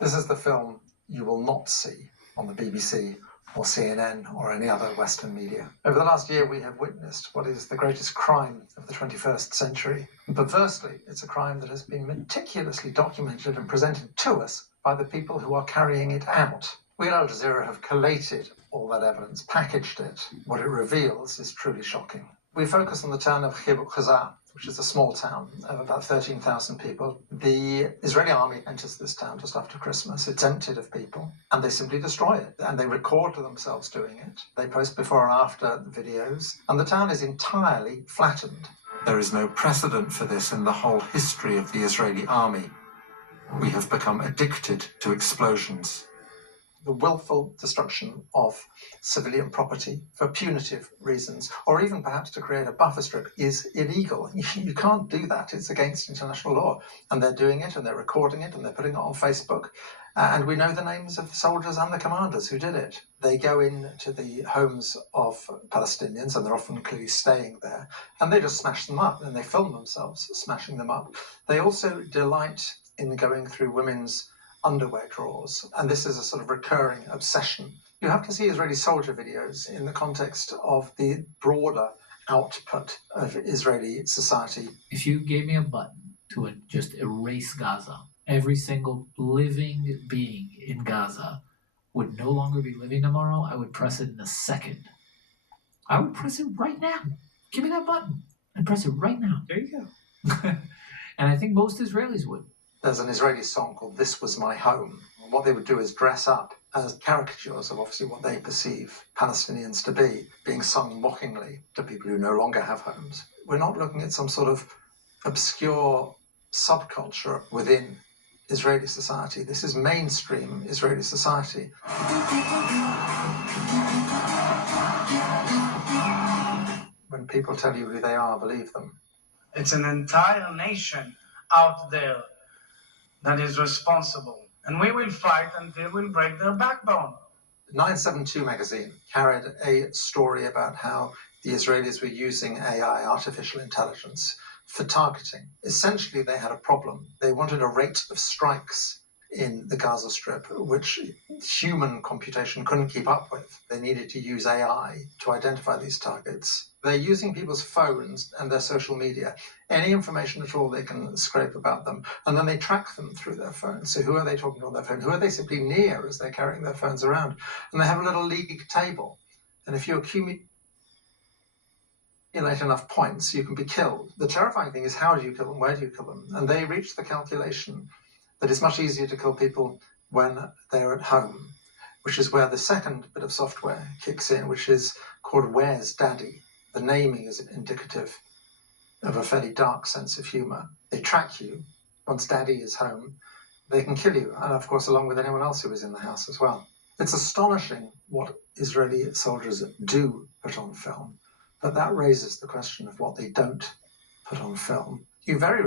This is the film you will not see on the BBC or CNN or any other Western media. Over the last year, we have witnessed what is the greatest crime of the 21st century. And perversely, it's a crime that has been meticulously documented and presented to us by the people who are carrying it out. We at Al Jazeera have collated all that evidence, packaged it. What it reveals is truly shocking. We focus on the town of GAZA, which is a small town of about 13,000 people. The Israeli army enters this town just after Christmas. It's emptied of people, and they simply destroy it. And they record themselves doing it. They post before and after videos, and the town is entirely flattened. There is no precedent for this in the whole history of the Israeli army. We have become addicted to explosions. The willful destruction of civilian property for punitive reasons, or even perhaps to create a buffer strip, is illegal. You can't do that. It's against international law. And they're doing it, and they're recording it, and they're putting it on Facebook. And we know the names of the soldiers and the commanders who did it. They go into the homes of Palestinians, and they're often clearly staying there, and they just smash them up, and they film themselves smashing them up. They also delight in going through women's underwear drawers, and this is a sort of recurring obsession. You have to see Israeli soldier videos in the context of the broader output of Israeli society. If you gave me a button to just erase Gaza, every single living being in Gaza would no longer be living tomorrow, I would press it in a second. I would press it right now. Give me that button and press it right now. There you go. And I think most Israelis would. There's an Israeli song called "This Was My Home." And what they would do is dress up as caricatures of obviously what they perceive Palestinians to be, being sung mockingly to people who no longer have homes. We're not looking at some sort of obscure subculture within Israeli society. This is mainstream Israeli society. When people tell you who they are, believe them. It's an entire nation out there that is responsible. And we will fight until we break their backbone. 972 magazine carried a story about how the Israelis were using AI, artificial intelligence, for targeting. Essentially, they had a problem. They wanted a rate of strikes in the Gaza Strip, which human computation couldn't keep up with. They needed to use AI to identify these targets. They're using people's phones and their social media, any information at all they can scrape about them, and then they track them through their phones. So who are they talking to on their phone? Who are they simply near as they're carrying their phones around? And they have a little league table. And if you accumulate enough points, you can be killed. The terrifying thing is, how do you kill them? Where do you kill them? And they reached the calculation that it's much easier to kill people when they're at home, which is where the second bit of software kicks in, which is called Where's Daddy? The naming is indicative of a fairly dark sense of humour. They track you. Once Daddy is home, they can kill you, and of course along with anyone else who is in the house as well. It's astonishing what Israeli soldiers do put on film, but that raises the question of what they don't put on film. You very